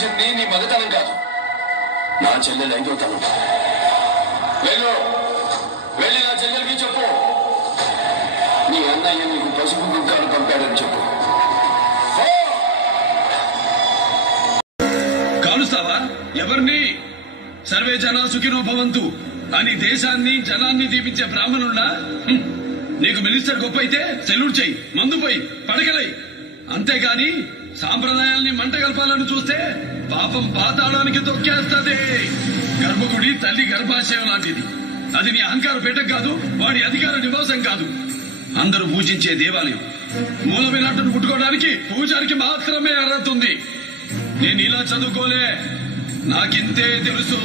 చూపించింది నీ మగతనం కాదు, నా చెల్లెలు ఐదోతనం. వెళ్ళి నా చెల్లెలకి చెప్పు, నీ అన్నయ్య నీకు పసుపు గుంకాలు పంపాడని చెప్పు. కాలుస్తావా? ఎవరిని? సర్వే జనా సుఖినో భవంతు అని దేశాన్ని జనాన్ని దీపించే బ్రాహ్మణుడా? నీకు మినిస్టర్ గొప్ప అయితే సెల్యూట్ చెయ్యి, మందు పోయి పడకలై. అంతేగాని సాంప్రదాయాల్ని మంట కలపాలని చూస్తే పాపం పాతాళానికి తొక్కేస్తుంది. గర్భగుడి తల్లి గర్భాశయం లాంటిది. అది నీ అహంకార పీఠం కాదు, వాడి అధికార నివాసం కాదు. అందరూ పూజించే దేవాలయం. మూల విరాట్టును ముట్టుకోవడానికి పూజారికి మాత్రమే అర్హత ఉంది. నేను ఇలా చదువుకోలే, నాకింతే తెలుసు.